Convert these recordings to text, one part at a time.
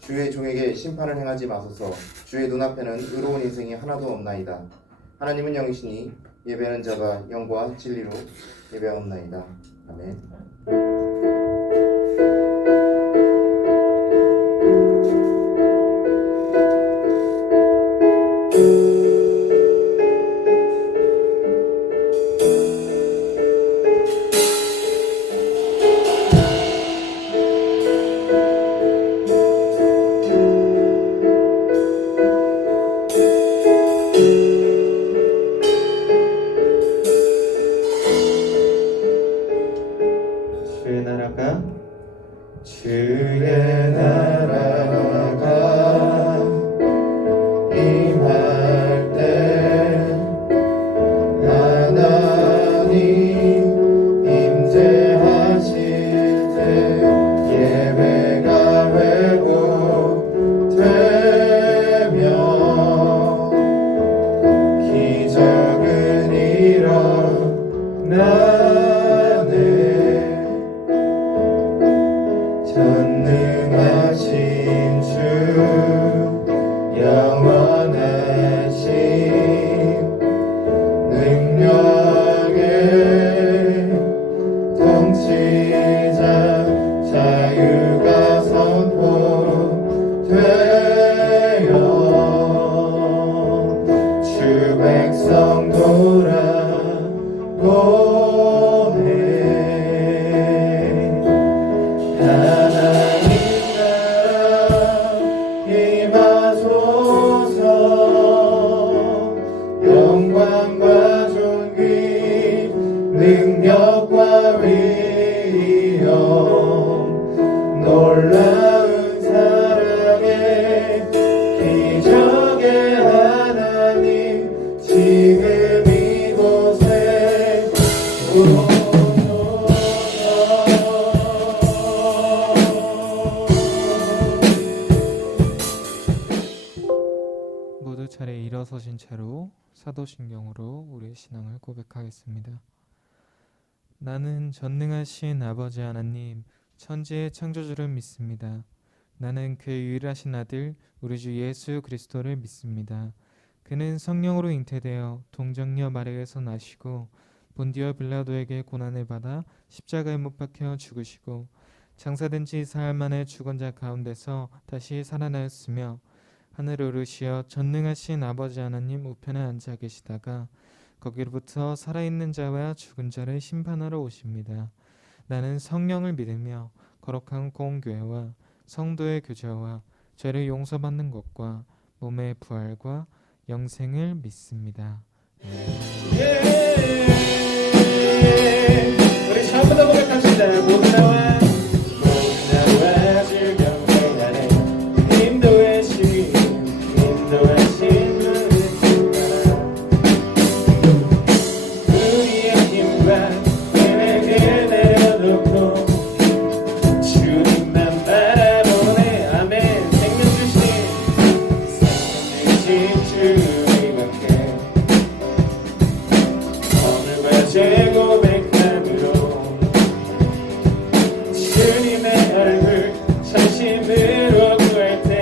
주의 종에게 심판을 행하지 마소서. 주의 눈앞에는 의로운 인생이 하나도 없나이다. 하나님은 영이시니 예배하는 자가 영과 진리로 예배하옵나이다. 아멘. 주의 나라가 임할 때 하나님 임재하실 때 예배가 회복되며 기적은 일어나네. 전능하신 주 영원하신 능력의 통치자 자유가 선포되어 주 백성 돌아오네. 하나님 임하소서. 영광과 존귀 능력과 위엄 놀라운 사랑의 기적의 하나님 지금 이곳에 모두 차례 일어서신 채로 사도신경으로 우리의 신앙을 고백하겠습니다. 나는 전능하신 아버지 하나님, 천지의 창조주를 믿습니다. 나는 그의 유일하신 아들 우리 주 예수 그리스도를 믿습니다. 그는 성령으로 잉태되어 동정녀 마리아에서 나시고 본디오 빌라도에게 고난을 받아 십자가에 못 박혀 죽으시고 장사된 지 사흘 만에 죽은 자 가운데서 다시 살아나셨으며 하늘을 오르시어 전능하신 아버지 하나님 우편에 앉아 계시다가 거기로부터 살아있는 자와 죽은 자를 심판하러 오십니다. 나는 성령을 믿으며 거룩한 공교회와 성도의 교제와 죄를 용서받는 것과 몸의 부활과 영생을 믿습니다. 우리 처음부터 고백합시다. 모두 나와 주 경배하네. 인도하신 우리의 힘과 계획을 내려놓고 주님만 바라보네. 아멘. 생명 주신 주님께 오늘과 제 고백함으로 주님의 얼굴 전심으로 구할 때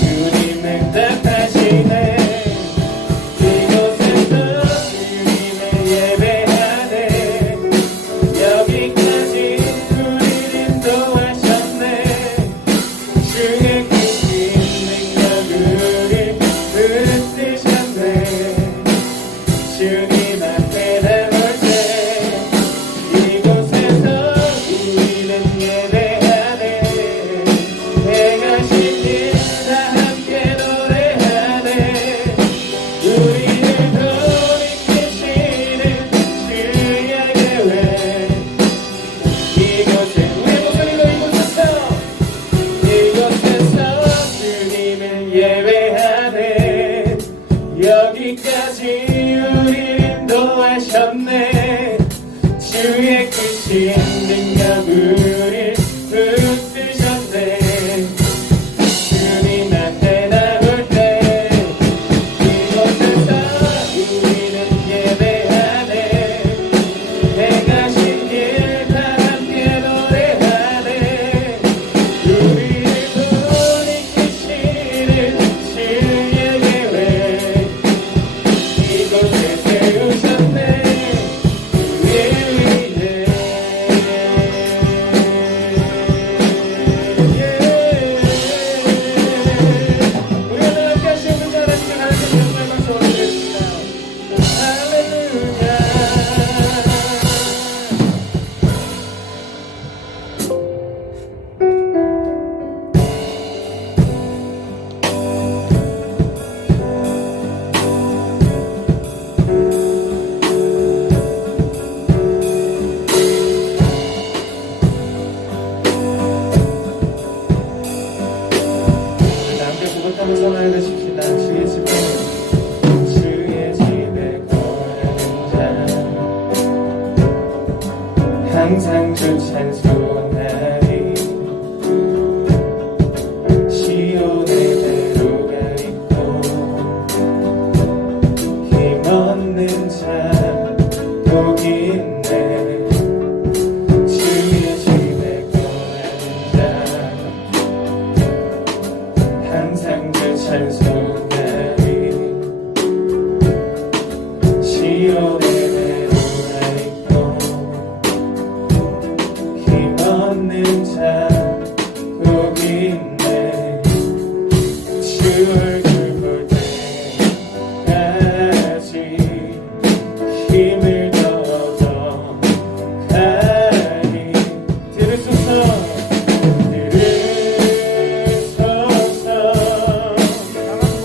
주님 응답하시네. 이곳에서 주님을 예배하네. 여기까지 우리를 인도하셨네. 주의 크신 능력 우리 붙드셨네. 주님 앞에 나올 때 이곳에서 우리는 예배하네. 행하신 일 다 함께 노래하네. 우리를 돌이키시는 주의 계획 이곳에 우리의 목소리로 이곳에서 주님을 예배하네. 여기까지 우리를 인도하셨네. 주의 크신 능력 우릴 붙드셨네. 주님 앞에 나올 때 이곳에서 우리는 예배하네. 행하신 일 손을 드십시다. 주의 집에 거하는 자 항상 주 찬송하리. 시온의 대로가 있고 힘없는 자 복이 있네. 주의 집에 거하는 자 항상 주 찬송하리. 시온의 대로가 있고 힘없는 자 복이 있네. 주 얼굴 볼 때까지 힘을 얻어가리. 들으소서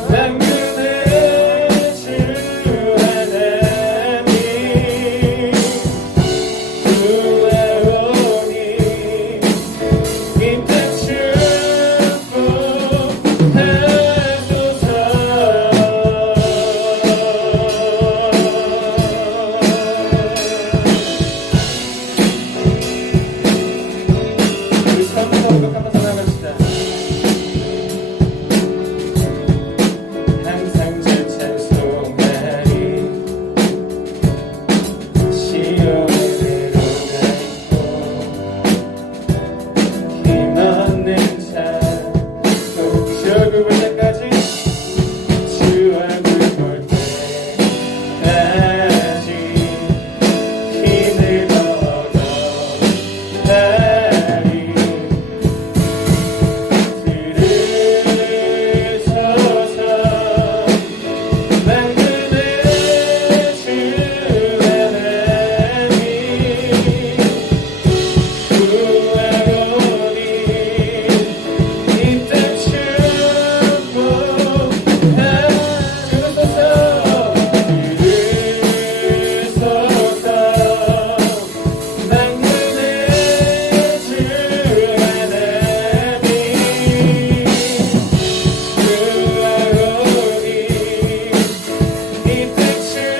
당근의 주 하나님 구하오니 이 땅 축복하소서. 우리 처음부터 한번 살아갑시다. 항상 주 찬송하리. 시온의 대로가 있고 힘없는 자 주 얼굴 볼 때까지 주 얼굴 볼 때까지 힘을 얻어가리. 들으소서 당근의 주 하나님 구하오니 이 땅 축복하소서. 들으소서 당근의 주 하나님 구하오니 이 땅 축복하소서.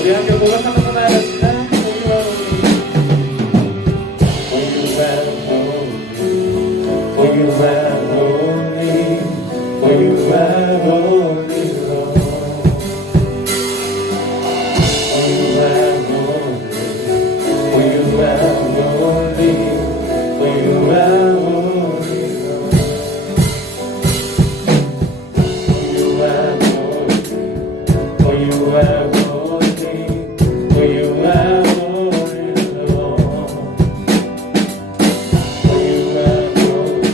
우리 함께 고백하면서 나아갑시다. For you are holy, for you are holy, Lord. For you are holy, for you are holy, for you are holy, Lord. For you are holy, for you are holy, Lord. For you are holy,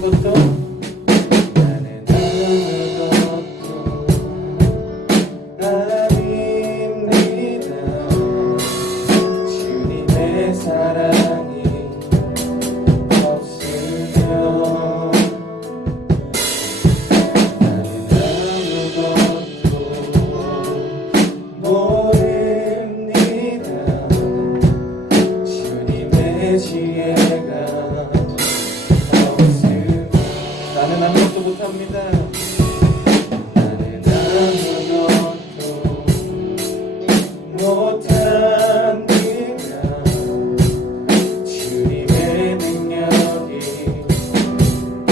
아무것도 나는 아무것도 아닙니다. 주님의 사랑이 없으면 나는 아무것도 모릅니다. 주님의 지혜가 없으면 나는 아무것도 못합니다. 나는 아무것도 못합니다. 주님의 능력이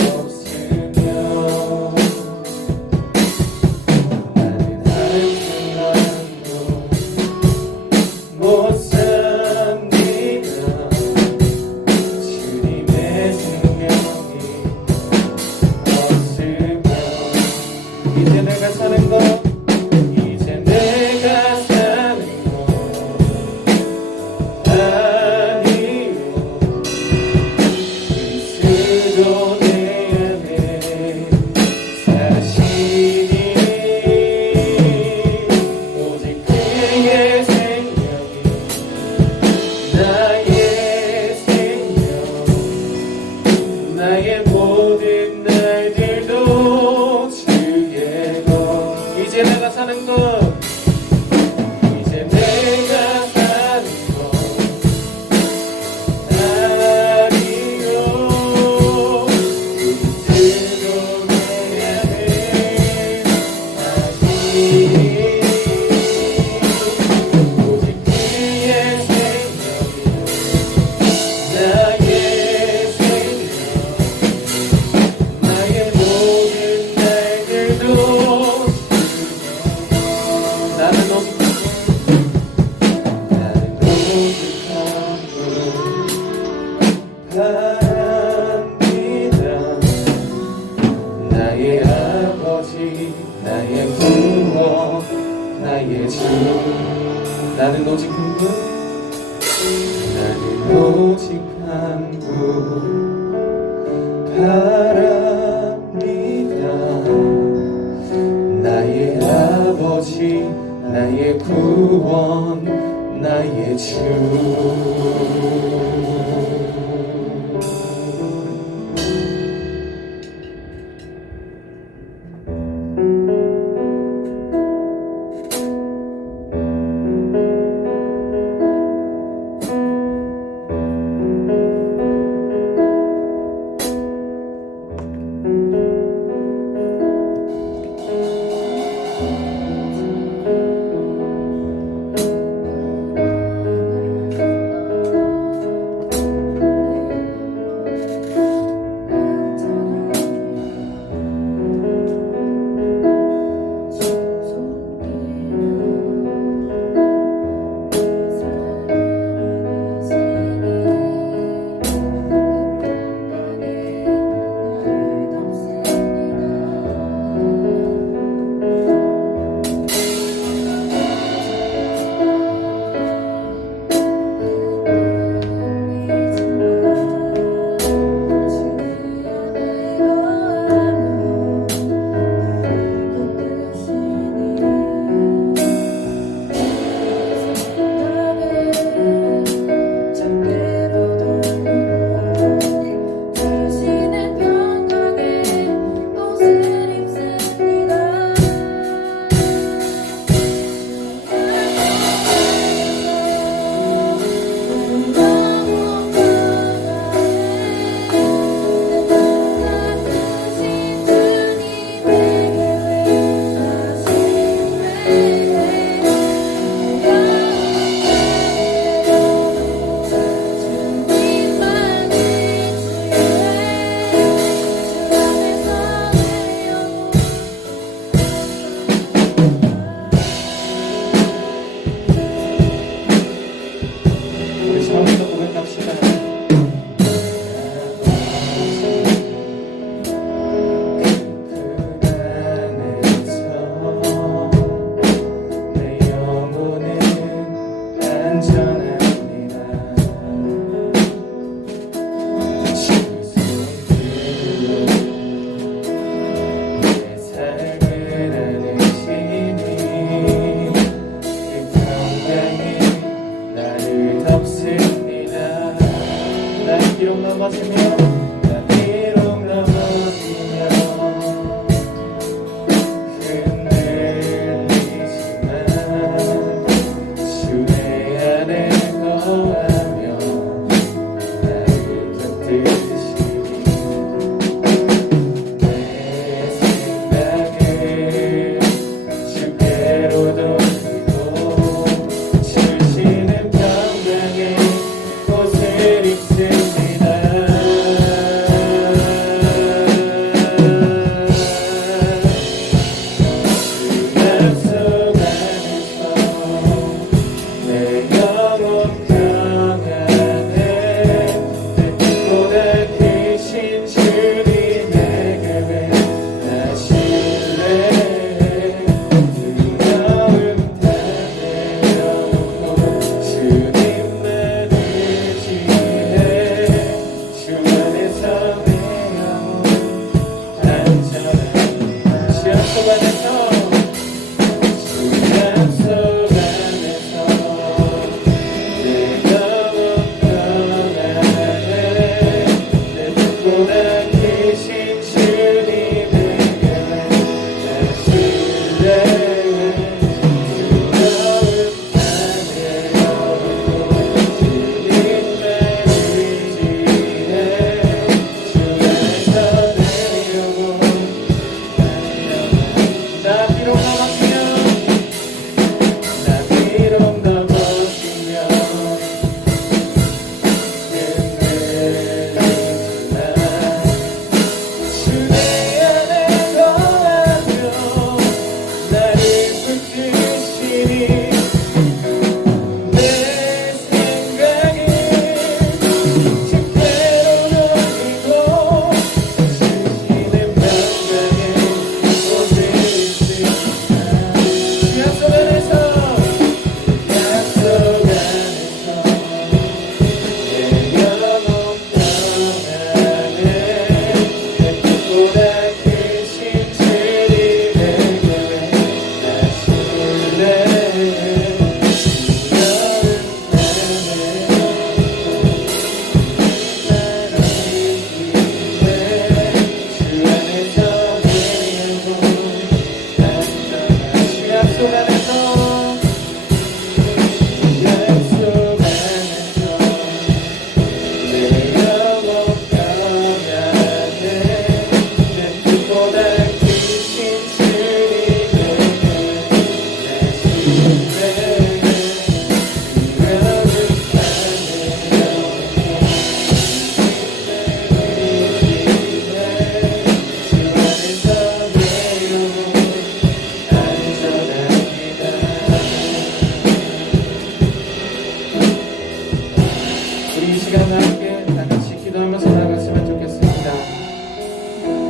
없으면 나는 한순간도 못 삽니다. 주님의 생명이 없으면 이제 내가 사는 것 이제 내가 사는 것 아니요 그리스도 내 안에 사시니 오직 그의 생명이 나의 생명 나의 모든 날들도 주의 것 이제 내가 사는 것 이제 내가 사는 것 아니요 그리스도 내 안에 사시니 오직 그의 생명이 나의 생명 나의 모든 날들도 나는 오직한 바랍니다. 나의 아버지 나의 구원 나의 주 나는 오직 한 분 나는 오직 한 분 바랍니다. 나의 아버지 나의 구원 나의 주 안에서 주 약속 안에서 내 영혼 평안해 내 듣고나 크신 주님의 은혜 나 신뢰해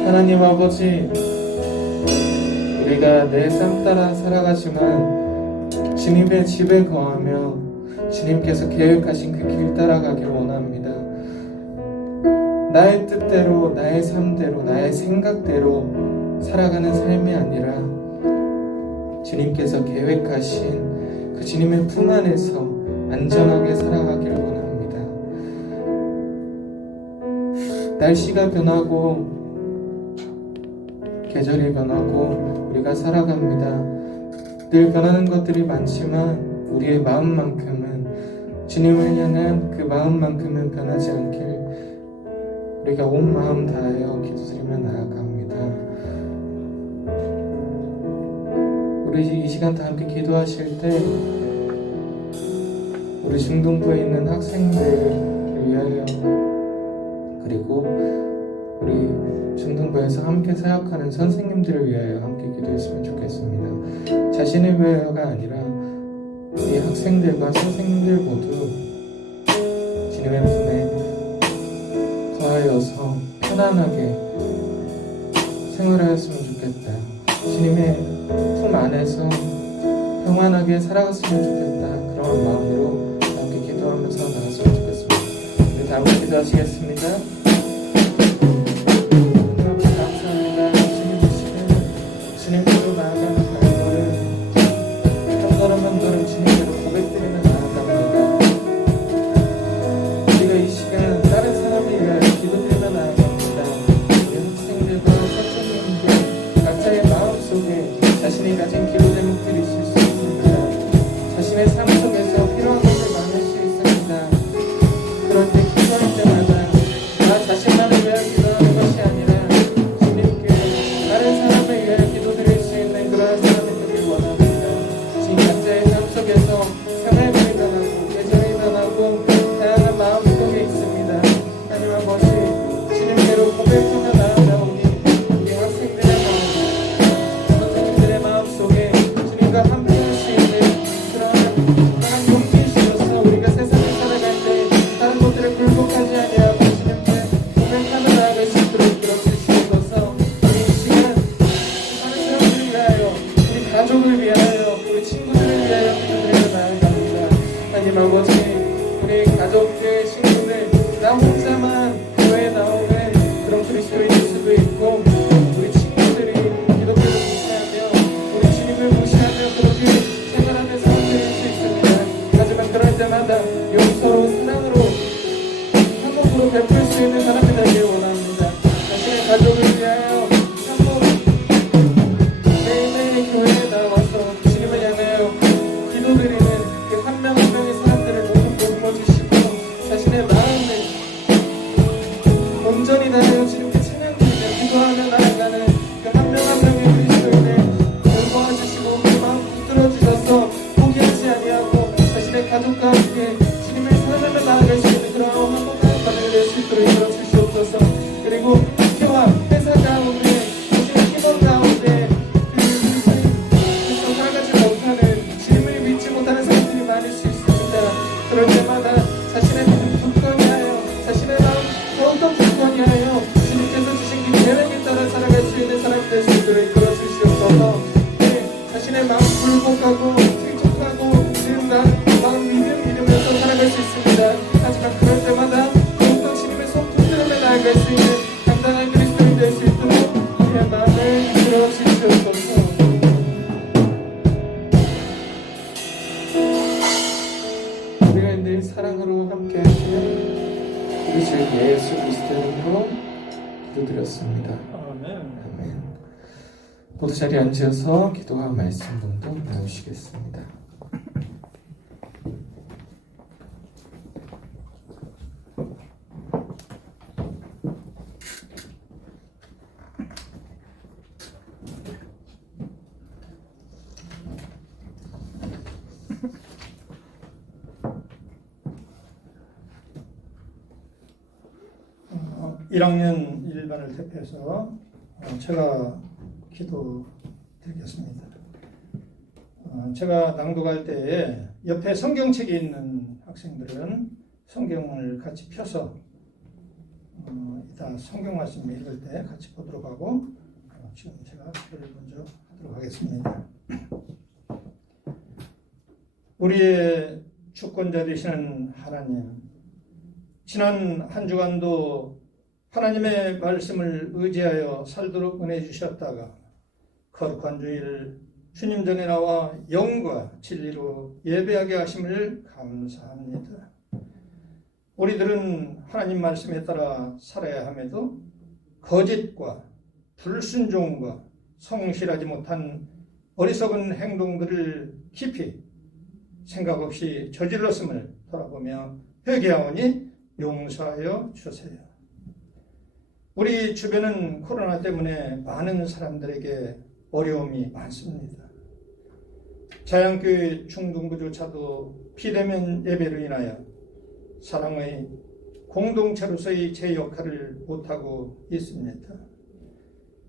하나님 아버지, 우리가 내 삶 따라 살아가지만 주님의 집에 거하며 주님께서 계획하신 그 길 따라가길 원합니다. 나의 뜻대로, 나의 삶대로, 나의 생각대로 살아가는 삶이 아니라 주님께서 계획하신 그 주님의 품 안에서 안전하게 살아가길 원합니다. 날씨가 변하고 계절이 변하고 우리가 살아갑니다. 늘 변하는 것들이 많지만 우리의 마음만큼은, 주님을 향한 그 마음만큼은 변하지 않길 우리가 온 마음 다하여 기도드리며 나아갑니다. 우리 이 시간 다 함께 기도하실 때 우리 중동부에 있는 학생들을 위하여, 그리고 우리 중등부에서 함께 사역하는 선생님들을 위하여 함께 기도했으면 좋겠습니다. 자신을 위하여가 아니라 이 학생들과 선생님들 모두 주님의 품에 거하여서 편안하게 생활하였으면 좋겠다. 주님의 품 안에서 평안하게 살아갔으면 좋겠다. 그런 마음으로 함께 기도하면서 나갔으면 좋겠습니다. 우리 다 함께 기도하시겠습니다. 주님께로 나아가는 발걸음, 한 걸음 한 걸음 주님께로 고백드리며 나아갑니다. 우리가 이 시간 다른 사람을 위하여 기도드리며 나아갑니다. 우리 학생들과 선생님들 각자의 마음속에 자신이 가진 기도 제목들이 있을 수 있습니다. 자신의 삶 속에서 필요한 것을 많을 수 있습니다. 그럴 때 기도할 때마다 나 자신만을 위하여 기도하는 것이 아니라 주님께 다른 사람을 위하여 기도드릴 수 있는 그러한 사람이 되길 원합니다. 지금 각자의 삶 속에서 생활들이 변하고 계절이 변하고 다양한 마음 속에 있습니다. 하나님 아버지, 주님께로 고백하며 나아가오니 우리 학생들의 마음, 선생님들의 마음 속에 하는 그 한 명 한 명의 그리스도인의 도와주시고 우리 마음 붙들어 주셔서 포기하지 아니하고 자신의 가족과 함께 주님의 사랑을 나아갈 수 있는 그런 행복한 가정이 될 수 있도록 이끌어 주시옵소서. 그리고 학교와 회사 가운데 자신의 팀원 가운데 그리스도 살아가지 못하는 주님을 믿지 못하는 사람들이 많을 수 있습니다. 그럴 때마다 자신의 믿음 굳건히 하여 자신의 마음 더욱더 굳건히 하여 주님께서 주신 그 계획에 따라 살아갈 수 있는 사람이 될 수 있도록 이끌어 주시옵소서. 자신의 마음 굴복하고 실족하고 마음 믿으면서 살아갈 수 있습니다. 하지만 그럴 때마다 더욱더 주님의 손 붙들며 나아갈 수 있는 당당한 그리스도인이 될 수 있도록 우리의 마음을 이끌어 주시옵소서. 우리가 늘 사랑으로 함께 하시는 우리 주 예수 그리스도의 이름으로 기도드렸습니다. 아멘. 모두 자리에 앉으셔서 기도와 말씀 봉독 나누시겠습니다. 어, 1학년 1반을 대표해서 제가 기도드리겠습니다. 제가 낭독할 때에 옆에 성경책이 있는 학생들은 성경을 같이 펴서 이따 성경 말씀 읽을 때 같이 보도록 하고 지금 제가 기도를 먼저 하도록 하겠습니다. 우리의 주권자 되시는 하나님, 지난 한 주간도 하나님의 말씀을 의지하여 살도록 은혜 주셨다가 거룩한 주일 주님 전에 나와 영과 진리로 예배하게 하심을 감사합니다. 우리들은 하나님 말씀에 따라 살아야 함에도 거짓과 불순종과 성실하지 못한 어리석은 행동들을 깊이 생각 없이 저질렀음을 돌아보며 회개하오니 용서하여 주세요. 우리 주변은 코로나 때문에 많은 사람들에게 어려움이 많습니다. 자양교회 중등부조차도 비대면 예배로 인하여 사랑의 공동체로서의 제 역할을 못하고 있습니다.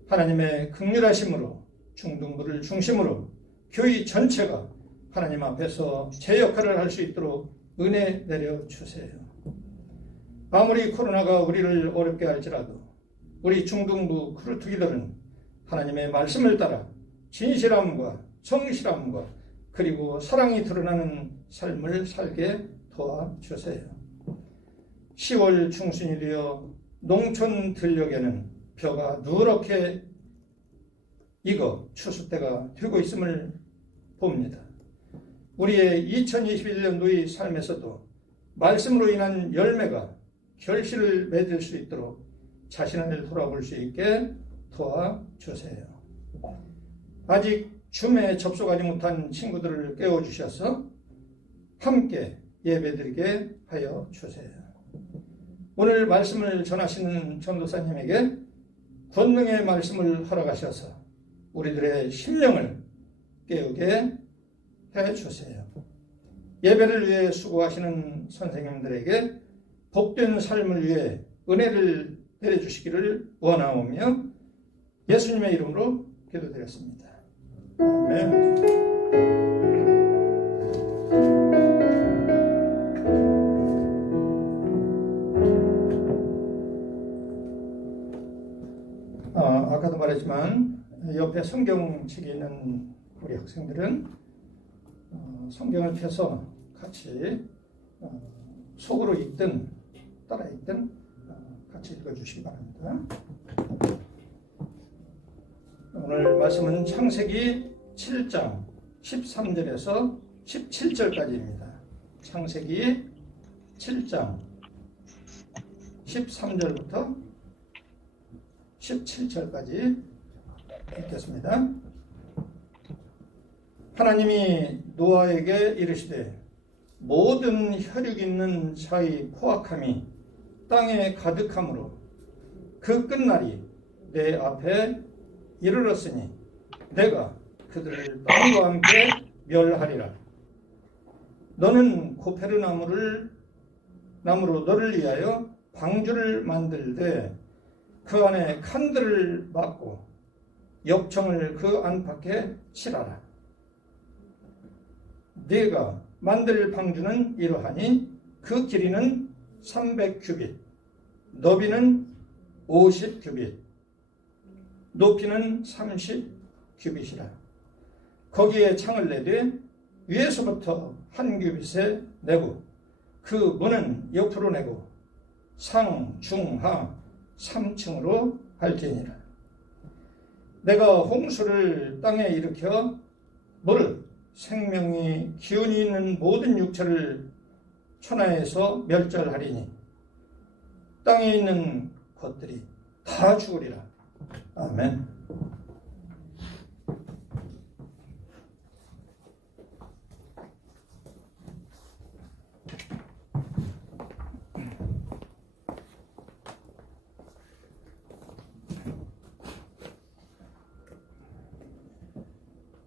하나님의 긍휼하심으로 중등부를 중심으로 교회 전체가 하나님 앞에서 제 역할을 할 수 있도록 은혜 내려주세요. 아무리 코로나가 우리를 어렵게 할지라도 우리 중등부 크루트기들은 하나님의 말씀을 따라 진실함과 성실함과 그리고 사랑이 드러나는 삶을 살게 도와주세요. 10월 중순이 되어 농촌 들녘에는 벼가 누렇게 익어 추수 때가 되고 있음을 봅니다. 우리의 2021년도의 삶에서도 말씀으로 인한 열매가 결실을 맺을 수 있도록 자신을 돌아볼 수 있게 도와주세요. 아직 줌에 접속하지 못한 친구들을 깨워주셔서 함께 예배드리게 하여 주세요. 오늘 말씀을 전하시는 전도사님에게 권능의 말씀을 허락하셔서 우리들의 심령을 깨우게 해주세요. 예배를 위해 수고하시는 선생님들에게 복된 삶을 위해 은혜를 내려주시기를 원하오며 예수님의 이름으로 기도드렸습니다. 아멘. 아까도 말했지만 옆에 성경책이 있는 우리 학생들은 성경을 펴서 같이 속으로 읽든 따라 읽든 같이 읽어주시기 바랍니다. 오늘 말씀은 창세기 7장 13절에서 17절까지입니다. 창세기 7장 13절부터 17절까지 읽겠습니다. 하나님이 노아에게 이르시되 모든 혈육 있는 자의 포악함이 땅에 가득함으로 그 끝날이 내 앞에 이르렀으니 내가 그들을 빵과 함께 멸하리라. 너는 고페르나무로 너를 위하여 방주를 만들되 그 안에 칸들을 막고 역청을 그 안팎에 칠하라. 네가 만들 방주는 이러하니 그 길이는 300규빗, 너비는 50규빗, 높이는 30규빗이라. 거기에 창을 내되 위에서부터 한 규빗에 내고 그 문은 옆으로 내고 상, 중, 하 3층으로 할지니라. 내가 홍수를 땅에 일으켜 무릇 생명이 기운이 있는 모든 육체를 천하에서 멸절하리니 땅에 있는 것들이 다 죽으리라. 아멘.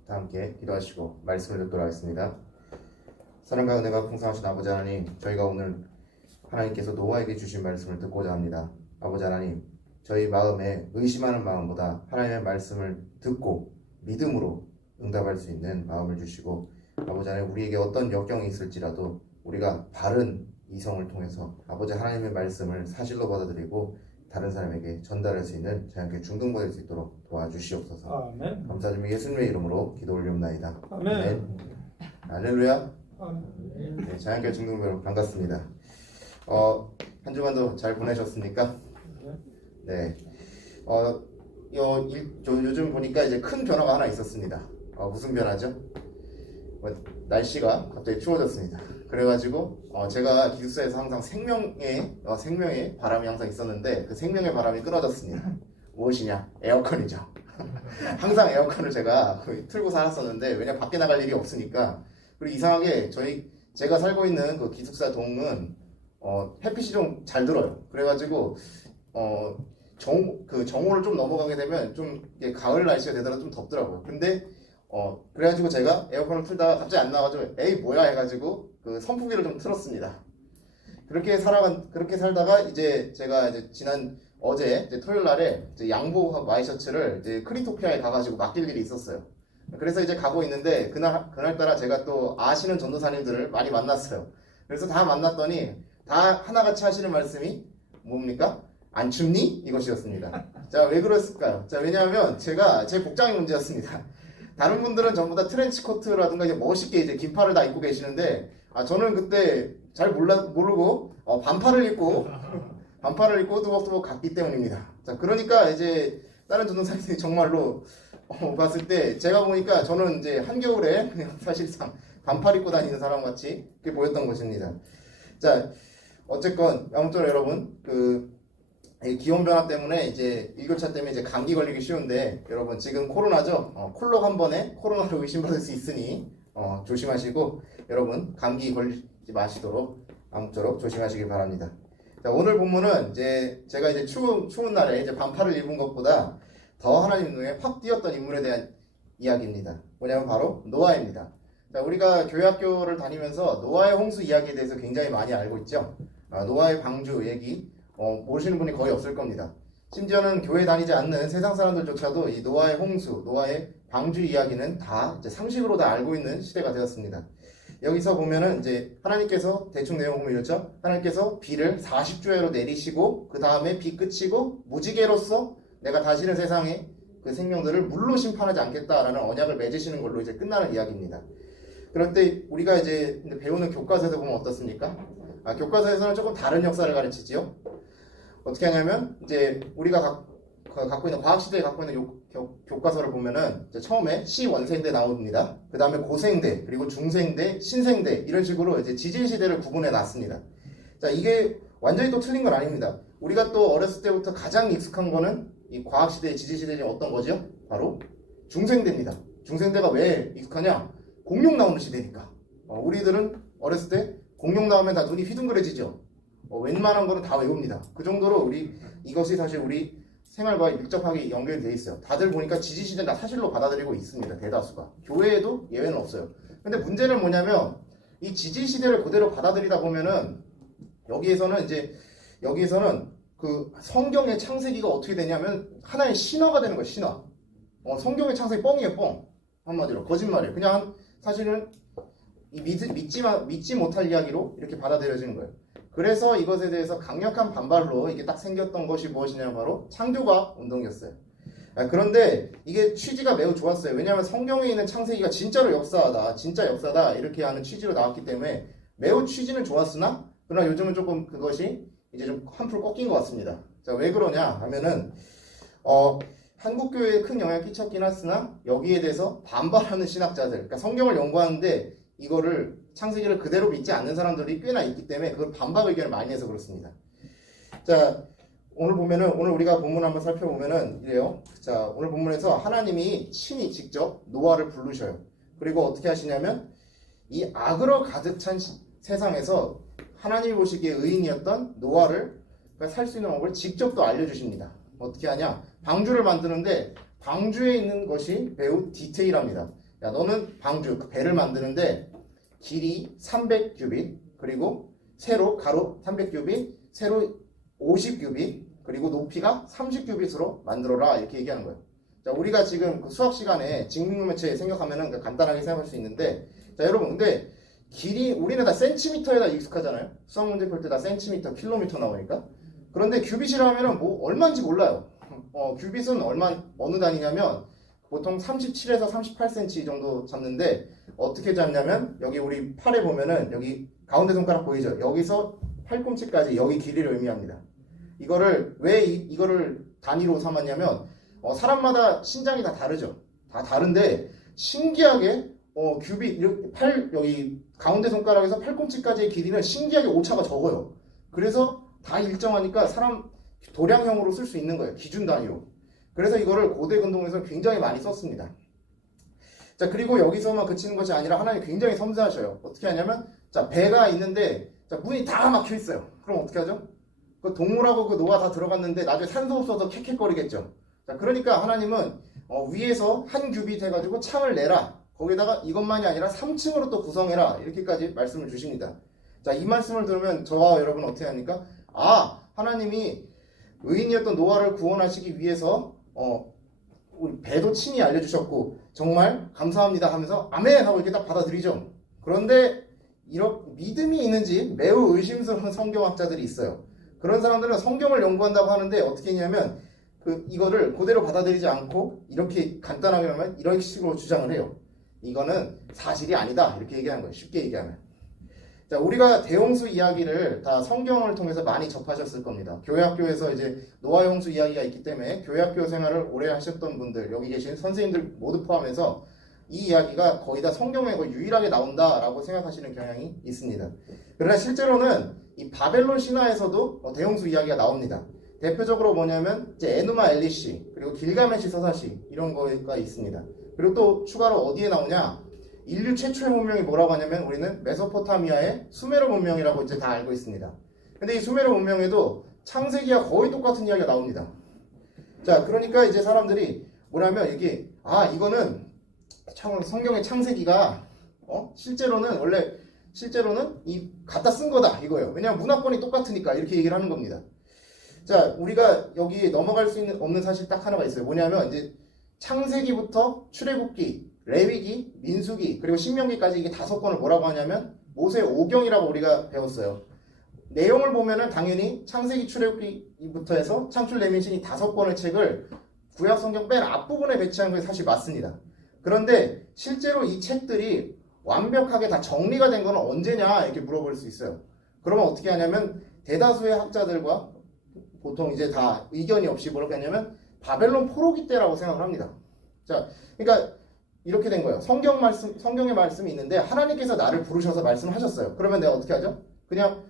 다 함께 기도하시고 말씀을 듣도록 하겠습니다. 사랑과 은혜가 풍성하신 아버지 하나님, 저희가 오늘 하나님께서 노아에게 주신 말씀을 듣고자 합니다. 아버지 하나님, 저희 마음에 의심하는 마음보다 하나님의 말씀을 듣고 믿음으로 응답할 수 있는 마음을 주시고, 아버지 하나님, 우리에게 어떤 역경이 있을지라도 우리가 바른 이성을 통해서 아버지 하나님의 말씀을 사실로 받아들이고 다른 사람에게 전달할 수 있는 자연계 중등받을 수 있도록 도와주시옵소서. 아멘. 감사드리며 예수님의 이름으로 기도 올리옵나이다. 아멘. 할렐루야. 아멘. 네, 자연계 중등부 여러분 반갑습니다. 한 주간도 잘 보내셨습니까? 네. 요즘 보니까 이제 큰 변화가 하나 있었습니다. 무슨 변화죠? 날씨가 갑자기 추워졌습니다. 그래가지고 제가 기숙사에서 항상 생명의 바람이 항상 있었는데 그 생명의 바람이 끊어졌습니다. 무엇이냐? 에어컨이죠. 항상 에어컨을 제가 거의 틀고 살았었는데, 왜냐 밖에 나갈 일이 없으니까. 그리고 이상하게 제가 살고 있는 그 기숙사 동은 햇빛이 좀 잘 들어요. 그래가지고 정오를 좀 넘어가게 되면 좀 가을 날씨가 되더라도 좀 덥더라고요. 근데 그래가지고 제가 에어컨을 틀다가 갑자기 안 나와가지고 에이 뭐야 해가지고 그 선풍기를 좀 틀었습니다. 그렇게 살다가 이제 제가 어제 토요일 날에 양복하고 와이셔츠를 이제 크리토피아에 가가지고 맡길 일이 있었어요. 그래서 이제 가고 있는데 그날따라 제가 또 아시는 전도사님들을 많이 만났어요. 그래서 다 만났더니 다 하나같이 하시는 말씀이 뭡니까? 안 춥니? 이것이었습니다. 자, 왜 그랬을까요? 자, 왜냐하면 제 복장이 문제였습니다. 다른 분들은 전부 다 트렌치 코트라든가 이제 멋있게 이제 긴팔을 다 입고 계시는데, 저는 그때 잘 모르고 반팔을 입고 또박또박 갔기 때문입니다. 자, 그러니까 이제 다른 전도사님들이 정말로 봤을 때 제가 보니까 저는 이제 한겨울에 그냥 사실상 반팔 입고 다니는 사람 같이 그렇게 보였던 것입니다. 자, 어쨌건 아무쪼록 여러분 이 기온 변화 때문에 이제 일교차 때문에 이제 감기 걸리기 쉬운데, 여러분 지금 코로나죠. 콜록 한 번에 코로나로 의심받을 수 있으니 조심하시고 여러분 감기 걸리지 마시도록 아무쪼록 조심하시길 바랍니다. 자, 오늘 본문은 제가 이제 추운 날에 이제 반팔을 입은 것보다 더 하나님 눈에 확 띄었던 인물에 대한 이야기입니다. 뭐냐면 바로 노아입니다. 자, 우리가 교회학교를 다니면서 노아의 홍수 이야기에 대해서 굉장히 많이 알고 있죠. 노아의 방주 얘기 모르시는 분이 거의 없을 겁니다. 심지어는 교회 다니지 않는 세상 사람들조차도 이 노아의 홍수, 노아의 방주 이야기는 다 이제 상식으로 다 알고 있는 시대가 되었습니다. 여기서 보면은 이제 하나님께서 대충 내용 보면 이렇죠. 하나님께서 비를 40주야로 내리시고 그 다음에 비 그치고 무지개로서 내가 다시는 세상에 그 생명들을 물로 심판하지 않겠다라는 언약을 맺으시는 걸로 이제 끝나는 이야기입니다. 그럴 때 우리가 이제 배우는 교과서에서 보면 어떻습니까? 교과서에서는 조금 다른 역사를 가르치지요. 어떻게 하냐면 이제 우리가 갖고 있는 과학시대에 갖고 있는 교과서를 보면은 이제 처음에 시원생대 나옵니다. 그 다음에 고생대, 그리고 중생대, 신생대 이런 식으로 이제 지질시대를 구분해 놨습니다. 자, 이게 완전히 또 틀린 건 아닙니다. 우리가 또 어렸을 때부터 가장 익숙한 거는 이 과학시대, 지질시대 중에 어떤 거죠? 바로 중생대입니다. 중생대가 왜 익숙하냐? 공룡 나오는 시대니까. 우리들은 어렸을 때 공룡 나오면 다 눈이 휘둥그레지죠. 웬만한 거는 다 외웁니다. 그 정도로 이것이 사실 우리 생활과 밀접하게 연결이 돼 있어요. 다들 보니까 지지시대는 다 사실로 받아들이고 있습니다. 대다수가. 교회에도 예외는 없어요. 근데 문제는 뭐냐면 이 지지시대를 그대로 받아들이다 보면은 여기에서는 그 성경의 창세기가 어떻게 되냐면 하나의 신화가 되는 거예요. 신화. 성경의 창세기 뻥이에요. 뻥. 한마디로 거짓말이에요. 그냥 사실은 믿지 못할 이야기로 이렇게 받아들여지는 거예요. 그래서 이것에 대해서 강력한 반발로 이게 딱 생겼던 것이 무엇이냐면 바로 창조과 운동이었어요. 그런데 이게 취지가 매우 좋았어요. 왜냐하면 성경에 있는 창세기가 진짜로 역사하다, 진짜 역사다 이렇게 하는 취지로 나왔기 때문에 매우 취지는 좋았으나 그러나 요즘은 조금 그것이 이제 좀 한풀 꺾인 것 같습니다. 자, 왜 그러냐 하면은 한국 교회에 큰 영향을 끼쳤긴 했으나 여기에 대해서 반발하는 신학자들, 그러니까 성경을 연구하는데 이거를 창세기를 그대로 믿지 않는 사람들이 꽤나 있기 때문에 그걸 반박 의견을 많이 해서 그렇습니다. 자, 오늘 우리가 본문 한번 살펴보면은 이래요. 자, 오늘 본문에서 하나님이 친히 직접 노아를 부르셔요. 그리고 어떻게 하시냐면 이 악으로 가득 찬 세상에서 하나님이 보시기에 의인이었던 노아를 살 수 있는 방법을 직접 또 알려주십니다. 어떻게 하냐? 방주를 만드는데 방주에 있는 것이 매우 디테일합니다. 야, 너는 방주, 그 배를 만드는데 길이 300규빗, 그리고 세로, 가로 300규빗, 세로 50규빗, 그리고 높이가 30규빗으로 만들어라 이렇게 얘기하는 거예요. 자, 우리가 지금 그 수학 시간에 직육면체 생각하면은 간단하게 생각할 수 있는데, 자, 여러분, 근데 길이 우리는 다 센티미터에다 익숙하잖아요. 수학 문제 풀 때 다 센티미터, 킬로미터 나오니까. 그런데 규빗이라 하면은 뭐 얼마인지 몰라요. 규빗은 어느 단위냐면 보통 37에서 38cm 정도 잡는데 어떻게 잡냐면 여기 우리 팔에 보면은 여기 가운데 손가락 보이죠? 여기서 팔꿈치까지 여기 길이를 의미합니다. 이거를 왜 이거를 단위로 삼았냐면 사람마다 신장이 다 다르죠. 다 다른데 신기하게 규빗 여기 가운데 손가락에서 팔꿈치까지의 길이는 신기하게 오차가 적어요. 그래서 다 일정하니까 사람 도량형으로 쓸 수 있는 거예요. 기준 단위로. 그래서 이거를 고대 근동에서 굉장히 많이 썼습니다. 자, 그리고 여기서만 그치는 것이 아니라 하나님 굉장히 섬세하셔요. 어떻게 하냐면, 자, 배가 있는데, 자, 문이 다 막혀 있어요. 그럼 어떻게 하죠? 그 동물하고 그 노아 다 들어갔는데 나중에 산소 없어서 캑캑거리겠죠. 자, 그러니까 하나님은 위에서 한 규빗 해가지고 창을 내라. 거기다가 이것만이 아니라 3층으로 또 구성해라. 이렇게까지 말씀을 주십니다. 자, 이 말씀을 들으면 저와 여러분 어떻게 합니까? 하나님이 의인이었던 노아를 구원하시기 위해서 우리 배도 친히 알려주셨고 정말 감사합니다 하면서 아멘 하고 이렇게 딱 받아들이죠. 그런데 이런 믿음이 있는지 매우 의심스러운 성경학자들이 있어요. 그런 사람들은 성경을 연구한다고 하는데 어떻게 했냐면 이거를 그대로 받아들이지 않고 이렇게 간단하게 하면 이런 식으로 주장을 해요. 이거는 사실이 아니다 이렇게 얘기하는 거예요. 쉽게 얘기하면. 자, 우리가 대홍수 이야기를 다 성경을 통해서 많이 접하셨을 겁니다. 교회학교에서 이제 노아 홍수 이야기가 있기 때문에 교회학교 생활을 오래 하셨던 분들, 여기 계신 선생님들 모두 포함해서 이 이야기가 거의 다 성경에 거의 유일하게 나온다라고 생각하시는 경향이 있습니다. 그러나 실제로는 이 바벨론 신화에서도 대홍수 이야기가 나옵니다. 대표적으로 뭐냐면 이제 에누마 엘리시 그리고 길가메시 서사시 이런 거가 있습니다. 그리고 또 추가로 어디에 나오냐? 인류 최초의 문명이 뭐라고 하냐면 우리는 메소포타미아의 수메르 문명이라고 이제 다 알고 있습니다. 근데 이 수메르 문명에도 창세기와 거의 똑같은 이야기가 나옵니다. 자, 그러니까 이제 사람들이 뭐냐면 이게 이거는 성경의 창세기가 실제로는 이 갖다 쓴 거다 이거예요. 왜냐하면 문화권이 똑같으니까 이렇게 얘기를 하는 겁니다. 자, 우리가 여기 넘어갈 수 없는 사실 딱 하나가 있어요. 뭐냐면 이제 창세기부터 출애굽기, 레위기, 민수기, 그리고 신명기까지 이게 5권을 뭐라고 하냐면 모세 오경이라고 우리가 배웠어요. 내용을 보면은 당연히 창세기, 출애굽기부터 해서 창출, 레위기, 신이 5권의 책을 구약 성경 맨 앞부분에 배치한 게 사실 맞습니다. 그런데 실제로 이 책들이 완벽하게 다 정리가 된 건 언제냐 이렇게 물어볼 수 있어요. 그러면 어떻게 하냐면 대다수의 학자들과 보통 이제 다 의견이 없이 뭐라고 하냐면 바벨론 포로기 때라고 생각을 합니다. 자, 그러니까 이렇게 된 거예요. 성경의 말씀이 있는데 하나님께서 나를 부르셔서 말씀을 하셨어요. 그러면 내가 어떻게 하죠? 그냥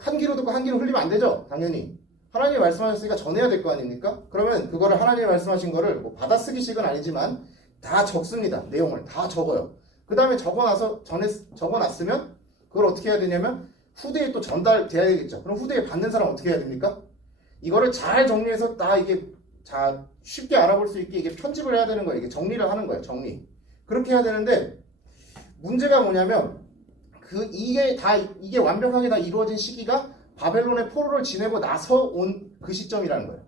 한 귀로 듣고 한 귀로 흘리면 안 되죠. 당연히. 하나님이 말씀하셨으니까 전해야 될 거 아닙니까? 그러면 그거를 하나님이 말씀하신 거를 뭐 받아쓰기식은 아니지만 다 적습니다. 내용을 다 적어요. 그 다음에 적어놨으면 그걸 어떻게 해야 되냐면 후대에 또 전달돼야 되겠죠. 그럼 후대에 받는 사람 어떻게 해야 됩니까? 이거를 잘 정리해서 다 이게 자 쉽게 알아볼 수 있게 이게 편집을 해야 되는 거예요. 이게 정리를 하는 거예요. 정리. 그렇게 해야 되는데 문제가 뭐냐면 이게 완벽하게 다 이루어진 시기가 바벨론의 포로를 지내고 나서 온 그 시점이라는 거예요.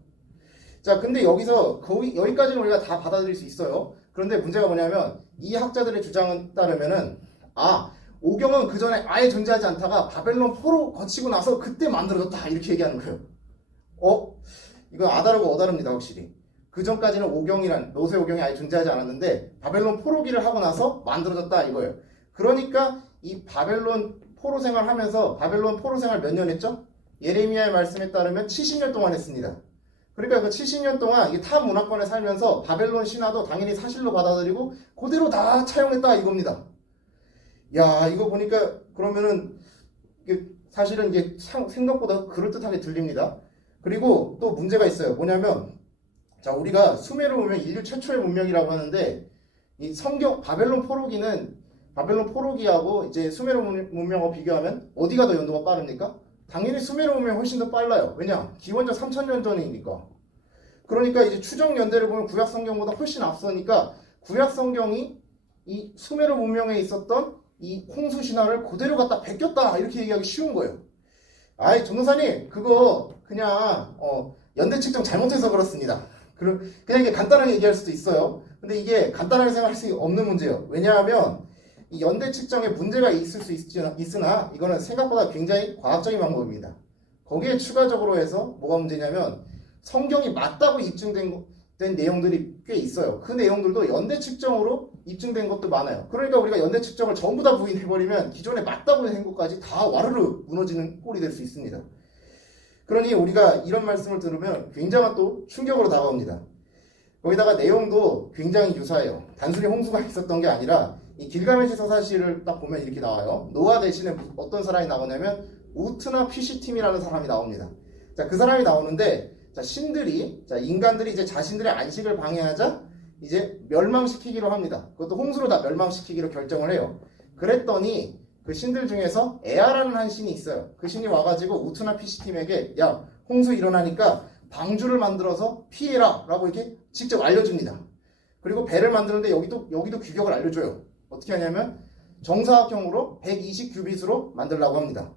자, 근데 여기서 여기까지는 우리가 다 받아들일 수 있어요. 그런데 문제가 뭐냐면 이 학자들의 주장에 따르면은 오경은 그 전에 아예 존재하지 않다가 바벨론 포로 거치고 나서 그때 만들어졌다 이렇게 얘기하는 거예요. 이건 아다르고 어다릅니다. 확실히. 그 전까지는 노세 오경이 아예 존재하지 않았는데 바벨론 포로기를 하고 나서 만들어졌다 이거예요. 그러니까 이 바벨론 포로 생활하면서 바벨론 포로 생활 몇 년 했죠? 예레미야의 말씀에 따르면 70년 동안 했습니다. 그러니까 그 70년 동안 이 타 문화권에 살면서 바벨론 신화도 당연히 사실로 받아들이고 그대로 다 차용했다 이겁니다. 야, 이거 보니까 그러면은 이게 사실은 이게 생각보다 그럴듯하게 들립니다. 그리고 또 문제가 있어요. 뭐냐면 자, 우리가 수메르 문명 인류 최초의 문명이라고 하는데 이 바벨론 포로기하고 이제 수메르 문명하고 비교하면 어디가 더 연도가 빠릅니까? 당연히 수메르 문명이 훨씬 더 빨라요. 왜냐? 기원전 3000년 전이니까. 그러니까 이제 추정 연대를 보면 구약 성경보다 훨씬 앞서니까 구약 성경이 이 수메르 문명에 있었던 이 홍수 신화를 그대로 갖다 베꼈다 이렇게 얘기하기 쉬운 거예요. 아이 전도사님 그거 그냥 연대 측정 잘못해서 그렇습니다. 그냥 이게 간단하게 얘기할 수도 있어요. 근데 이게 간단하게 생각할 수 없는 문제예요. 왜냐하면 이 연대 측정에 문제가 있을 수 있으나 이거는 생각보다 굉장히 과학적인 방법입니다. 거기에 추가적으로 해서 뭐가 문제냐면 성경이 맞다고 입증된 내용들이 꽤 있어요. 그 내용들도 연대 측정으로 입증된 것도 많아요. 그러니까 우리가 연대 측정을 전부 다 부인해버리면 기존에 맞다고 한 것까지 다 와르르 무너지는 꼴이 될 수 있습니다. 그러니 우리가 이런 말씀을 들으면 굉장한 또 충격으로 다가옵니다. 거기다가 내용도 굉장히 유사해요. 단순히 홍수가 있었던 게 아니라 이 길가메시 서사시를 딱 보면 이렇게 나와요. 노아 대신에 어떤 사람이 나오냐면 우트나 피시팀이라는 사람이 나옵니다. 자, 그 사람이 나오는데 인간들이 이제 자신들의 안식을 방해하자 이제 멸망시키기로 합니다. 그것도 홍수로 다 멸망시키기로 결정을 해요. 그랬더니 그 신들 중에서 에아라는 한 신이 있어요. 그 신이 와가지고 우트나 피시팀에게 야, 홍수 일어나니까 방주를 만들어서 피해라 라고 이렇게 직접 알려줍니다. 그리고 배를 만드는데 여기도 규격을 알려줘요. 어떻게 하냐면 정사각형으로 120규빗으로 만들라고 합니다.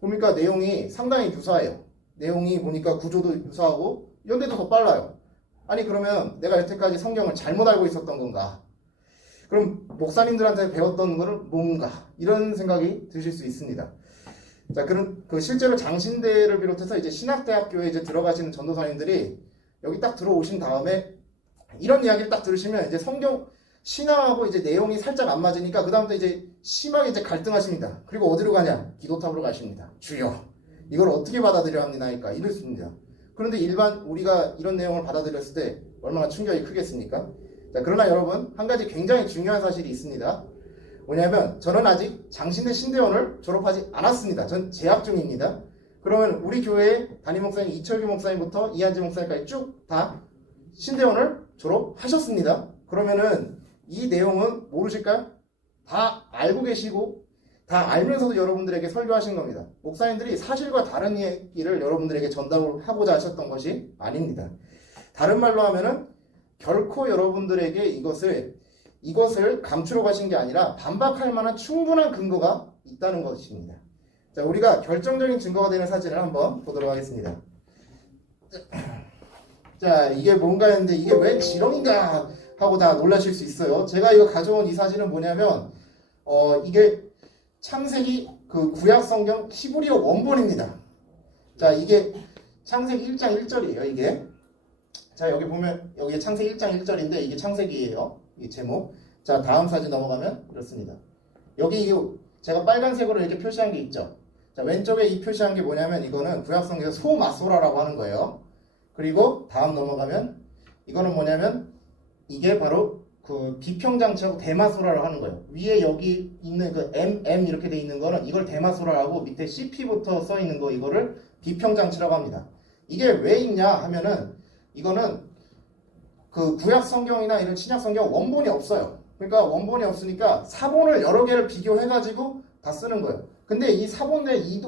보니까 내용이 상당히 유사해요. 내용이 보니까 구조도 유사하고 연대도 더 빨라요. 아니 그러면 내가 여태까지 성경을 잘못 알고 있었던 건가? 그럼 목사님들한테 배웠던 거는 뭔가? 이런 생각이 드실 수 있습니다. 자, 그럼 실제로 장신대를 비롯해서 이제 신학대학교에 이제 들어가시는 전도사님들이 여기 딱 들어오신 다음에 이런 이야기를 딱 들으시면 이제 성경 신앙하고 이제 내용이 살짝 안 맞으니까 그 다음부터 이제 심하게 이제 갈등하십니다. 그리고 어디로 가냐? 기도탑으로 가십니다. 주여, 이걸 어떻게 받아들여야 합니까? 이렇습니다. 그런데 우리가 이런 내용을 받아들였을 때 얼마나 충격이 크겠습니까? 자, 그러나 여러분 한 가지 굉장히 중요한 사실이 있습니다. 뭐냐면 저는 아직 장신대 신대원을 졸업하지 않았습니다. 전 재학 중입니다. 그러면 우리 교회의 담임 목사님 이철규 목사님부터 이한지 목사님까지 쭉 다 신대원을 졸업하셨습니다. 그러면은 이 내용은 모르실까요? 다 알고 계시고 다 알면서도 여러분들에게 설교하신 겁니다. 목사님들이 사실과 다른 얘기를 여러분들에게 전달을 하고자 하셨던 것이 아닙니다. 다른 말로 하면은 결코 여러분들에게 이것을 감추러 가신 게 아니라 반박할 만한 충분한 근거가 있다는 것입니다. 자, 우리가 결정적인 증거가 되는 사진을 한번 보도록 하겠습니다. 자, 이게 뭔가 했는데 이게 왜 지렁인가 하고 다 놀라실 수 있어요. 제가 이거 가져온 이 사진은 뭐냐면 이게 창세기 그 구약 성경 히브리어 원본입니다. 자, 이게 창세기 1장 1절이에요. 이게 자, 여기 보면 여기 창세기 1장 1절인데 이게 창세기예요. 이 제목. 자, 다음 사진 넘어가면 이렇습니다. 여기 제가 빨간색으로 이렇게 표시한 게 있죠. 자, 왼쪽에 이 표시한 게 뭐냐면 이거는 구약 성경에서 소마소라라고 하는 거예요. 그리고 다음 넘어가면 이거는 뭐냐면 이게 바로 그 비평장치하고 대마소라라고 하는 거예요. 위에 여기 있는 그 M 이렇게 돼 있는 거는 이걸 대마소라라고 밑에 CP부터 써 있는 거 이거를 비평장치라고 합니다. 이게 왜 있냐 하면은 이거는 그 구약 성경이나 이런 신약 성경 원본이 없어요. 그러니까 원본이 없으니까 사본을 여러 개를 비교해가지고 다 쓰는 거예요. 근데 이 사본의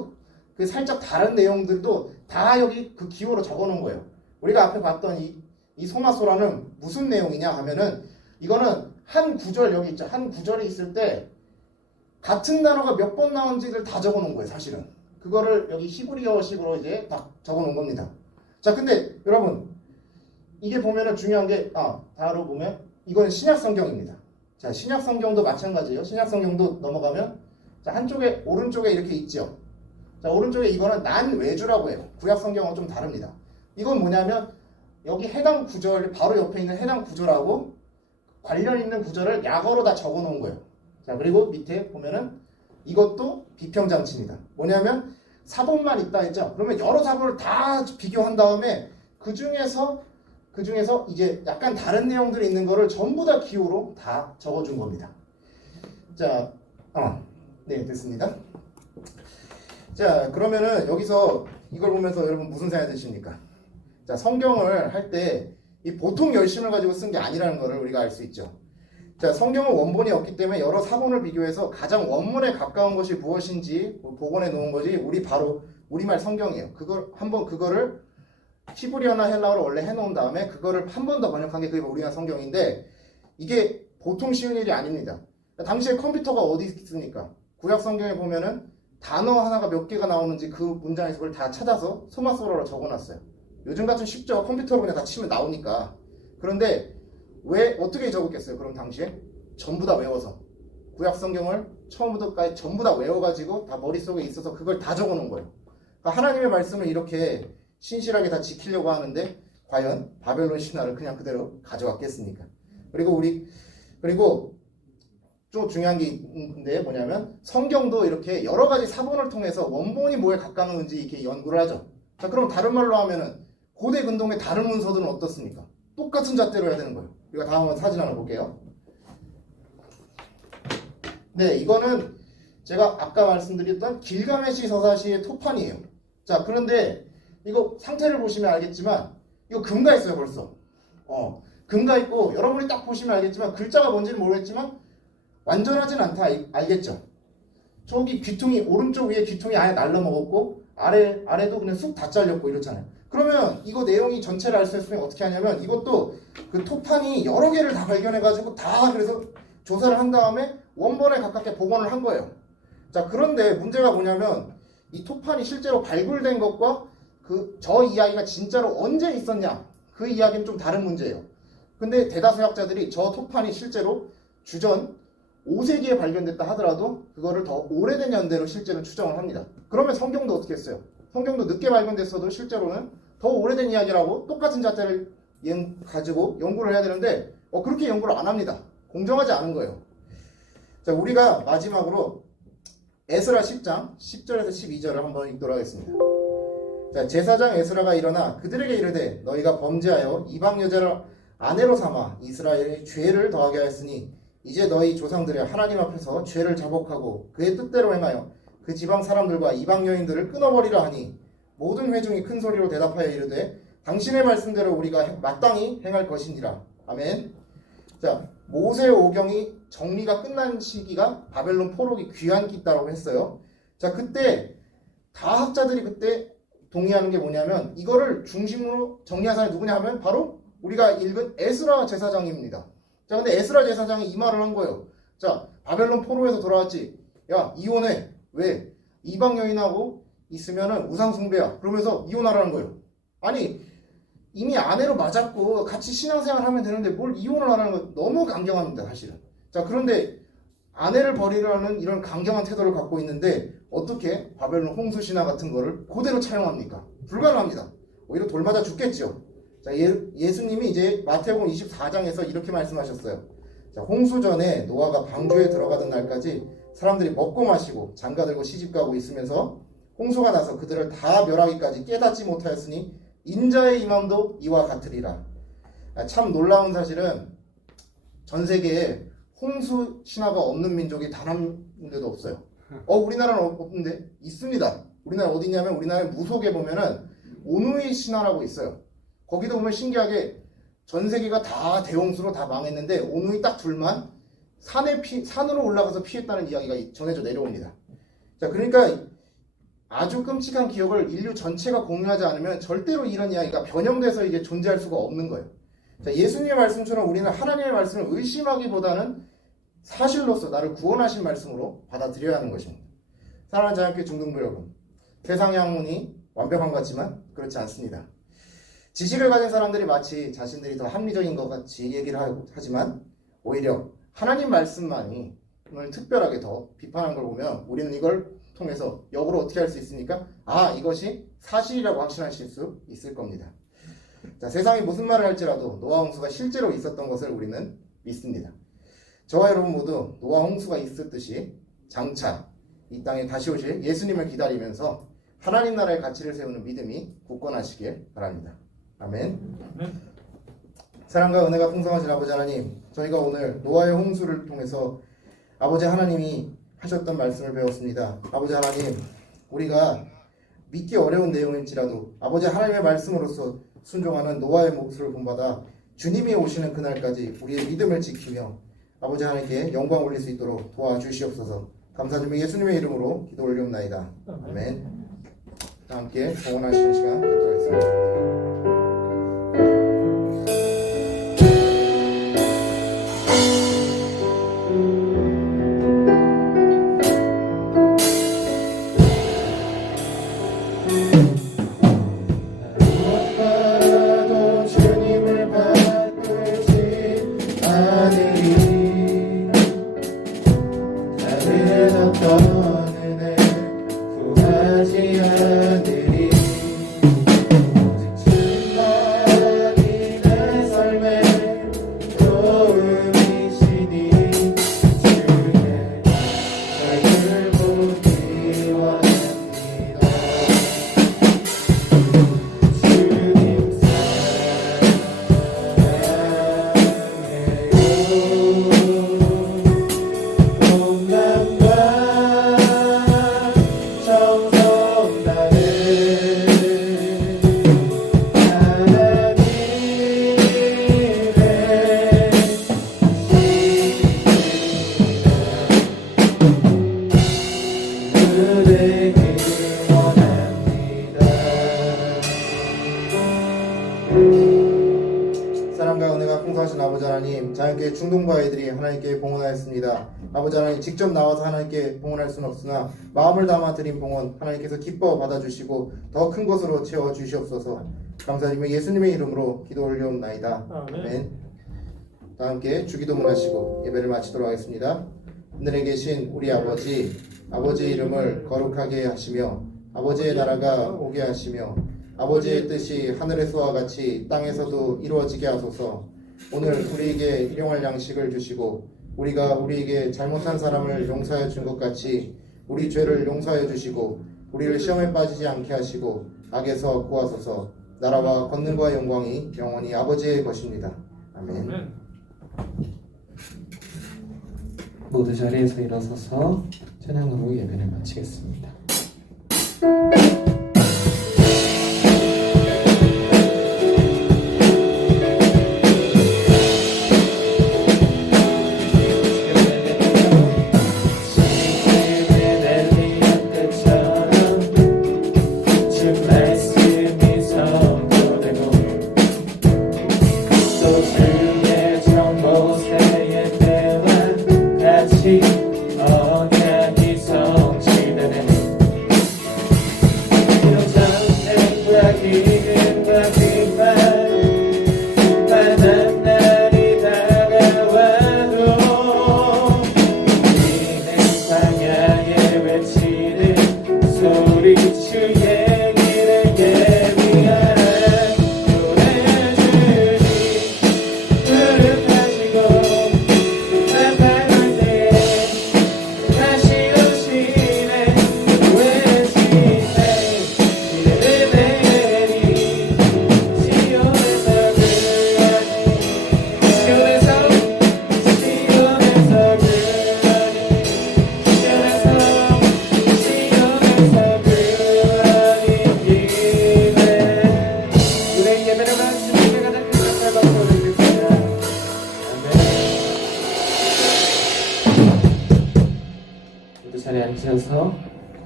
그 살짝 다른 내용들도 다 여기 그 기호로 적어놓은 거예요. 우리가 앞에 봤던 이 소마소라는 무슨 내용이냐 하면은 이거는 한 구절 여기 있죠. 한 구절이 있을 때 같은 단어가 몇 번 나온지를 다 적어놓은 거예요. 사실은 그거를 여기 히브리어식으로 이제 딱 적어놓은 겁니다. 자, 근데 여러분 이게 보면은 중요한 게 다로 보면 이건 신약 성경입니다. 자, 신약 성경도 마찬가지예요. 신약 성경도 넘어가면 자, 한쪽에 오른쪽에 이렇게 있죠. 자, 오른쪽에 이거는 난외주라고 해요. 구약 성경은 좀 다릅니다. 이건 뭐냐면 여기 해당 구절 바로 옆에 있는 해당 구절하고 관련 있는 구절을 약어로 다 적어 놓은 거예요. 자, 그리고 밑에 보면은 이것도 비평장치입니다. 뭐냐면 사본만 있다 했죠. 그러면 여러 사본을 다 비교한 다음에 그 중에서 이제 약간 다른 내용들이 있는 거를 전부 다 기호로 다 적어준 겁니다. 자, 네, 됐습니다. 자, 그러면은 여기서 이걸 보면서 여러분 무슨 생각이 드십니까? 자, 성경을 할 때 이 보통 열심을 가지고 쓴 게 아니라는 것을 우리가 알 수 있죠. 자, 성경은 원본이 없기 때문에 여러 사본을 비교해서 가장 원문에 가까운 것이 무엇인지 복원해 놓은 것이 우리말 성경이에요. 그거를 히브리어나 헬라어로 원래 해놓은 다음에 그거를 한 번 더 번역한 게 그게 우리나라 성경인데 이게 보통 쉬운 일이 아닙니다. 당시에 컴퓨터가 어디 있습니까? 구약 성경에 보면은 단어 하나가 몇 개가 나오는지 그 문장에서 그걸 다 찾아서 소마소로로 적어놨어요. 요즘 같은 쉽죠. 컴퓨터로 그냥 다 치면 나오니까. 그런데 왜 어떻게 적었겠어요? 그럼 당시에 전부 다 외워서 구약 성경을 처음부터까지 전부 다 외워가지고 다 머릿속에 있어서 그걸 다 적어놓은 거예요. 그러니까 하나님의 말씀을 이렇게 신실하게 다 지키려고 하는데 과연 바벨론 신화를 그냥 그대로 가져왔겠습니까? 그리고 좀 중요한 게 있는데 뭐냐면 성경도 이렇게 여러 가지 사본을 통해서 원본이 뭐에 가까운지 이렇게 연구를 하죠. 자, 그럼 다른 말로 하면은 고대 근동의 다른 문서들은 어떻습니까? 똑같은 잣대로 해야 되는 거예요. 우리가 다음 사진 하나 볼게요. 네, 이거는 제가 아까 말씀드렸던 길가메시 서사시의 토판이에요. 자, 그런데 이거 상태를 보시면 알겠지만 이거 금가 있어요 벌써. 금가 있고 여러분이 딱 보시면 알겠지만 글자가 뭔지는 모르겠지만 완전하진 않다 알겠죠? 저기 귀퉁이 오른쪽 위에 귀퉁이 아예 날라먹었고 아래도 그냥 쑥 다 잘렸고 이렇잖아요. 그러면 이거 내용이 전체를 알 수 있으면 어떻게 하냐면 이것도 그 토판이 여러 개를 다 발견해가지고 다 그래서 조사를 한 다음에 원본에 가깝게 복원을 한 거예요. 자, 그런데 문제가 뭐냐면 이 토판이 실제로 발굴된 것과 저 이야기가 진짜로 언제 있었냐 그 이야기는 좀 다른 문제예요. 근데 대다수 학자들이 저 토판이 실제로 주전 5세기에 발견됐다 하더라도 그거를 더 오래된 연대로 실제로 추정을 합니다. 그러면 성경도 어떻게 했어요? 성경도 늦게 발견됐어도 실제로는 더 오래된 이야기라고 똑같은 잣대를 가지고 연구를 해야 되는데 그렇게 연구를 안 합니다. 공정하지 않은 거예요. 자, 우리가 마지막으로 에스라 10장 10절에서 12절을 한번 읽도록 하겠습니다. 자, 제사장 에스라가 일어나 그들에게 이르되 너희가 범죄하여 이방 여자를 아내로 삼아 이스라엘의 죄를 더하게 하였으니 이제 너희 조상들의 하나님 앞에서 죄를 자복하고 그의 뜻대로 행하여 그 지방 사람들과 이방 여인들을 끊어버리라 하니 모든 회중이 큰 소리로 대답하여 이르되 당신의 말씀대로 우리가 마땅히 행할 것이니라. 아멘. 자, 모세 오경이 정리가 끝난 시기가 바벨론 포로기 귀환기 있다고 했어요. 자, 그때 다 학자들이 그때 동의하는 게 뭐냐면 이거를 중심으로 정리한 사람이 누구냐 하면 바로 우리가 읽은 에스라 제사장입니다. 자, 근데 에스라 제사장이 이 말을 한 거예요. 자, 바벨론 포로에서 돌아왔지. 야, 이혼해. 왜? 이방 여인하고 있으면은 우상 숭배야. 그러면서 이혼하라는 거예요. 아니, 이미 아내로 맞았고 같이 신앙생활 하면 되는데 뭘 이혼을 하라는 거 너무 강경합니다, 사실은. 자, 그런데 아내를 버리라는 이런 강경한 태도를 갖고 있는데 어떻게 바벨론 홍수 신화 같은 거를 그대로 차용합니까? 불가능합니다. 오히려 돌맞아 죽겠죠. 자, 예수님이 이제 마태복음 24장에서 이렇게 말씀하셨어요. 자, 홍수 전에 노아가 방주에 들어가던 날까지 사람들이 먹고 마시고 장가들고 시집가고 있으면서 홍수가 나서 그들을 다 멸하기까지 깨닫지 못하였으니 인자의 임함도 이와 같으리라. 참 놀라운 사실은 전 세계에 홍수 신화가 없는 민족이 단 한 군데도 없어요. 우리나라는 없는데? 있습니다. 우리나라 어디냐면 우리나라 무속에 보면은 오누이 신화라고 있어요. 거기도 보면 신기하게 전 세계가 다 대홍수로 다 망했는데 오누이 딱 둘만 산으로 올라가서 피했다는 이야기가 전해져 내려옵니다. 자, 그러니까 아주 끔찍한 기억을 인류 전체가 공유하지 않으면 절대로 이런 이야기가 변형돼서 이게 존재할 수가 없는 거예요. 자, 예수님의 말씀처럼 우리는 하나님의 말씀을 의심하기보다는 사실로서 나를 구원하신 말씀으로 받아들여야 하는 것입니다. 사랑하는 자유교회 중등부 여러분, 세상의 학문이 완벽한 것 같지만 그렇지 않습니다. 지식을 가진 사람들이 마치 자신들이 더 합리적인 것 같이 얘기를 하지만 오히려 하나님 말씀만이 오늘 특별하게 더 비판한 걸 보면 우리는 이걸 통해서 역으로 어떻게 할 수 있습니까? 아, 이것이 사실이라고 확신하실 수 있을 겁니다. 자, 세상이 무슨 말을 할지라도 노아 홍수가 실제로 있었던 것을 우리는 믿습니다. 저와 여러분 모두 노아 홍수가 있었듯이 장차 이 땅에 다시 오실 예수님을 기다리면서 하나님 나라의 가치를 세우는 믿음이 굳건하시길 바랍니다. 아멘. 사랑과 은혜가 풍성하신 아버지 하나님, 저희가 오늘 노아의 홍수를 통해서 아버지 하나님이 하셨던 말씀을 배웠습니다. 아버지 하나님, 우리가 믿기 어려운 내용일지라도 아버지 하나님의 말씀으로서 순종하는 노아의 목소리를 본받아 주님이 오시는 그날까지 우리의 믿음을 지키며 아버지 하나님께 영광 올릴 수 있도록 도와주시옵소서. 감사드리며 예수님의 이름으로 기도 올리옵나이다. 아멘. 다 함께 봉헌하시는 시간 갖도록 하겠습니다. 사랑과 은혜가 풍성하신 아버지 하나님, 자연교회 중동부 아이들이 하나님께 봉헌하였습니다. 아버지 하나님, 직접 나와서 하나님께 봉헌할 수는 없으나 마음을 담아 드린 봉헌 하나님께서 기뻐 받아주시고 더 큰 것으로 채워주시옵소서. 감사드리며 예수님의 이름으로 기도 올려옵나이다. 아멘. 다 함께 주기도문 하시고 예배를 마치도록 하겠습니다. 하늘에 계신 우리 아버지, 아버지의 이름을 거룩하게 하시며 아버지의 나라가 오게 하시며 아버지의 뜻이 하늘에서와 같이 땅에서도 이루어지게 하소서. 오늘 우리에게 일용할 양식을 주시고 우리가 우리에게 잘못한 사람을 용서하여 준 것 같이 우리 죄를 용서하여 주시고 우리를 시험에 빠지지 않게 하시고 악에서 구하소서. 나라와 권능과 영광이 영원히 아버지의 것입니다. 아멘. 모두 자리에서 일어서서 찬양으로 예배를 마치겠습니다.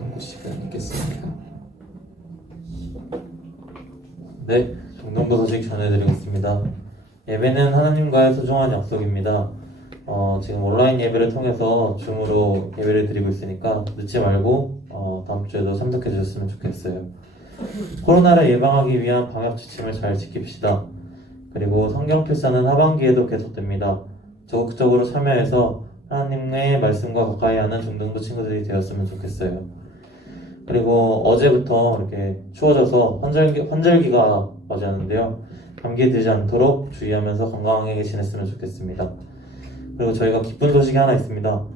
광고 시간 있겠습니까? 네, 정정도 소식 전해드리겠습니다. 예배는 하나님과의 소중한 약속입니다. 지금 온라인 예배를 통해서 줌으로 예배를 드리고 있으니까 늦지 말고 다음 주에도 참석해 주셨으면 좋겠어요. 코로나를 예방하기 위한 방역 지침을 잘 지킵시다. 그리고 성경 필사는 하반기에도 계속됩니다. 적극적으로 참여해서 하나님의 말씀과 가까이 하는 중등부 친구들이 되었으면 좋겠어요. 그리고 어제부터 이렇게 추워져서 환절기가 맞이하는데요. 감기에 들지 않도록 주의하면서 건강하게 지냈으면 좋겠습니다. 그리고 저희가 기쁜 소식이 하나 있습니다.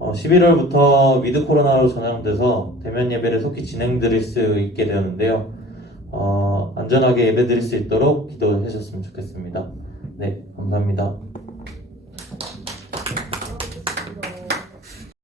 11월부터 위드 코로나로 전환돼서 대면 예배를 속히 진행드릴 수 있게 되었는데요. 안전하게 예배 드릴 수 있도록 기도해 주셨으면 좋겠습니다. 네, 감사합니다.